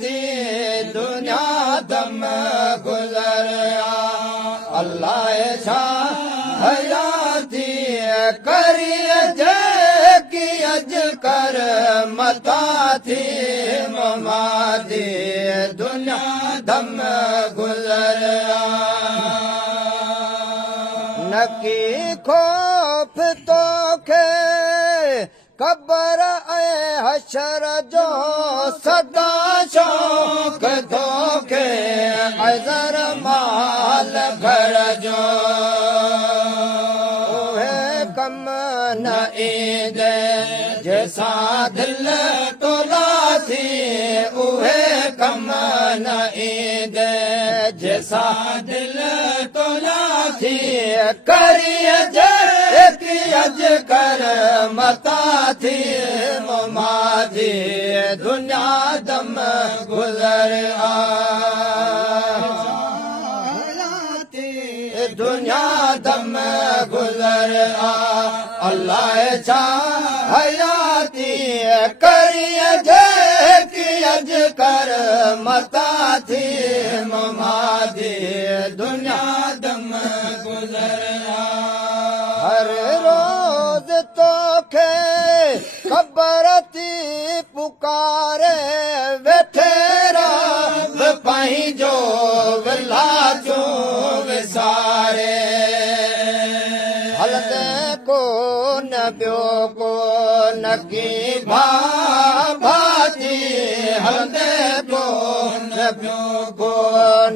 थी दुनिया दम गुज़रिया अल्लाह छा हयाती करिए जेकी अज कर मता थी ममादी दुनिया दम गुज़रिया नकी खौफ तोखे कबर ऐं हशर जो सदा शौक़ तोखे अज़र माल घर जो उहे कम न ईंदे जंहिंसां दिलि तोला थी उहे कम न ईंदे जंहिंसां दिलि तोला थी करिए जेकी अज कर मता थी मुमादी दुनिया दम गुज़रिया दुनिया दम गुज़रिया अल्लाह छा हयाती करिए जेकी अज कर मता थी मुमादी दुनिया दम गुज़रिया हर रोज तोखे ख़बर थी पुकारे वेठे रब पंहिंजो विलाजो विसारे हलंदे को न ॿियो को न की भाती हलंदे को न ॿियो को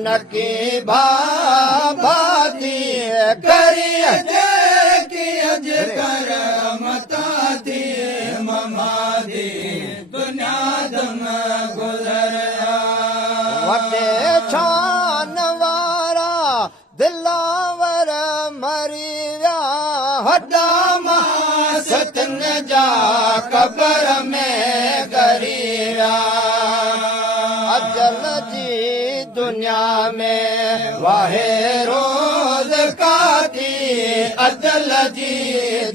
न की भाती करिए जेकी अज कर मता थी ममादी दुनिया दम गुज़रिया वटे छान वारा दिलावर मरी विया हॾा मास तिन जा कबर में ॻरी विया अजल जी दुनिया में वाहे रोज़ काती अजल जी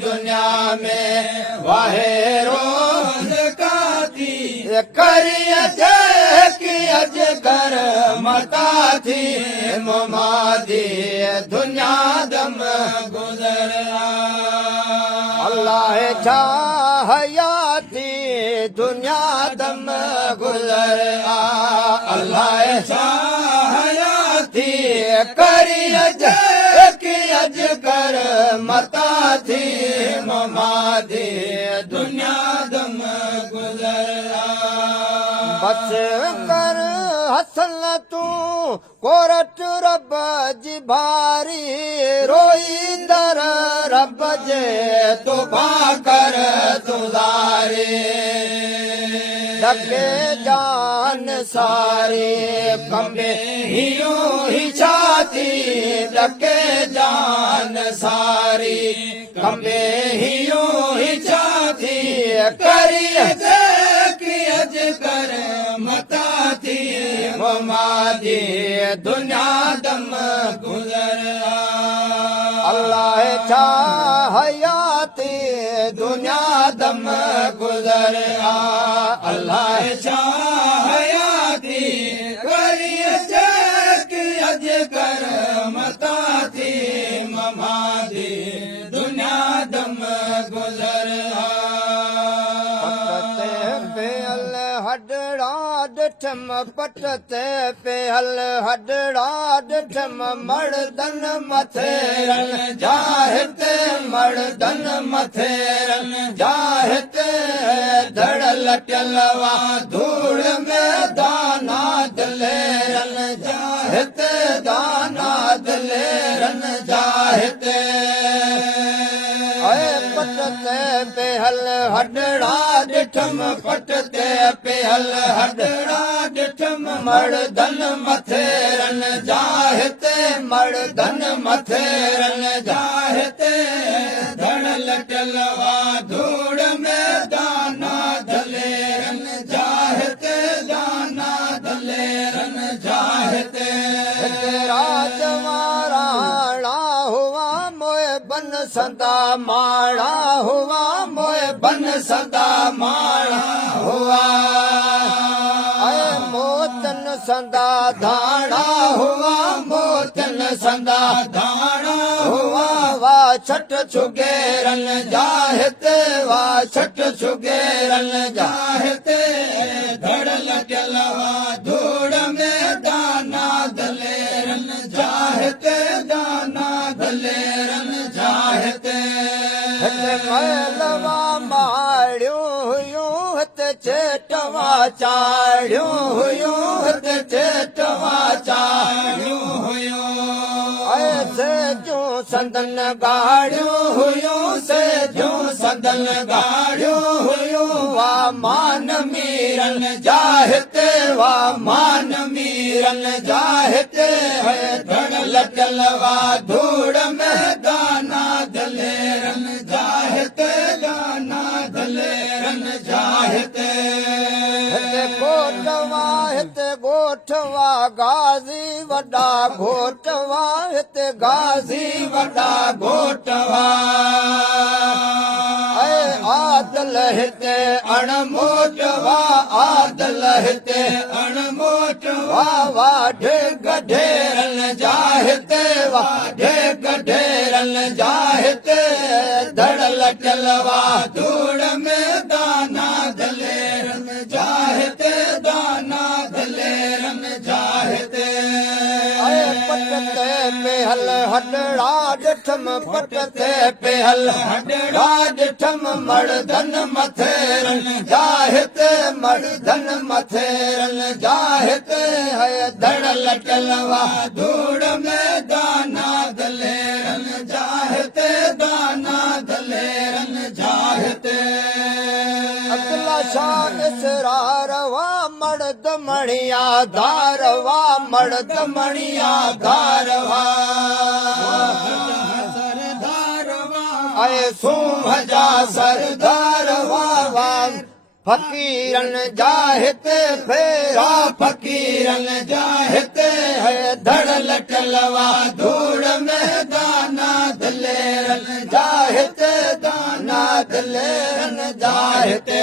दुनिया में वाहे रोज़ काती करिए जेकी अज कर मता थी मुमादी दुनिया दम गुज़रिया अल्लाह छा हयाती दुनिया दम गुज़रिया अल्लाह छा हयाती करिए जेकी अज कर मता थी मुमादी दुनिया दम गुज़रिया बस कर हसल तूं कोरट रब जी भारी रोईंदर रब जे तुबा कर तुज़ारी डके जान सारी कंबे हियो ही छाती डके जान सारी कंबे हियो ही छाती करिए जेकी अज कर मता थी मुमादी दुनिया दम गुज़रिया अल्लाह छा हयाती दुनिया दम गुज़रिया अल्लाह छा हयाती करिए जेकी अज कर मता थी मुमादी दुनिया दम गुज़रिया हडड़ा ॾिठम पट ते पियल हडड़ा ॾिठम मर्दन मथेरन जाहिते मर्दन मथेरन जाहिते धड़ लटियल वा धूड़ में दाना दिलेरन जाहिते दाना दिलेरन जाहिते पट ते पियल हडड़ा ॾिठम पट ते पियल हडड़ा ॾिठम मर्दन मथेरन जाहिते मर्दन मथेरन जाहिते धड़ लटियल वा धूड़ में दाना दलेरन जाहिते दाना दलेरन जाहिते राजवारा हुआ मोए बन सदा माड़ा हुआ मोए बन सदा माड़ा हुआ मोए संदा धाणा हुआ मोचन संदा धाणा हुआ वा छठ छुगेरन जाहते वा छठ छुगेरन जाहते धड़ल चलवा धूड़ में दाना दलेरन जाहते दाना दलेरन जाहते मलवा माड़ियों हुयूं हत चेटवा चाड़ियों हुयूं हत चेटवा चाड़ियों हुयूं ऐसे जो संदन गाड़ियों हुयूं से जो संदन गाड़ियों हुयूं वा मान मीरन जाहते वा मान मीरन जाहते है धड़ल चलवा धूड़ में गाना दलेरन जाहते गाना दलेरन जाहते गोठवा हिते गोठवा गाजी वॾा गोठवा हिते गाजी वॾा गोठवा आदल हिते अणमोटवा आदल हिते अणमोटवा वाढे गढेरन जाहते वाढे गढेरन जाहते धड़ल चलवा धूड़ में दाना दलेरन जाहते दाना दलेरन जाहते पटते पेहल हडड़ा ॾिठम पटते पेहल हडड़ा ॾिठम मर्दन मथेरन जाहते मर्दन मथेरन जाहते है धड़ल चलवा धूड़ में दाना दलेरन जाहते दाना दलेरन जाहते अगला शान इसरारवा मर्द मणिया धारवा मर्द मणिया धारवा आए सूंभजा सरदारवा फकीरन जाहते फेरा फकीरन जाहते है धड़ल चलवा धूड़ में दाना दलेरन जाहते दाना दलेरन जाहते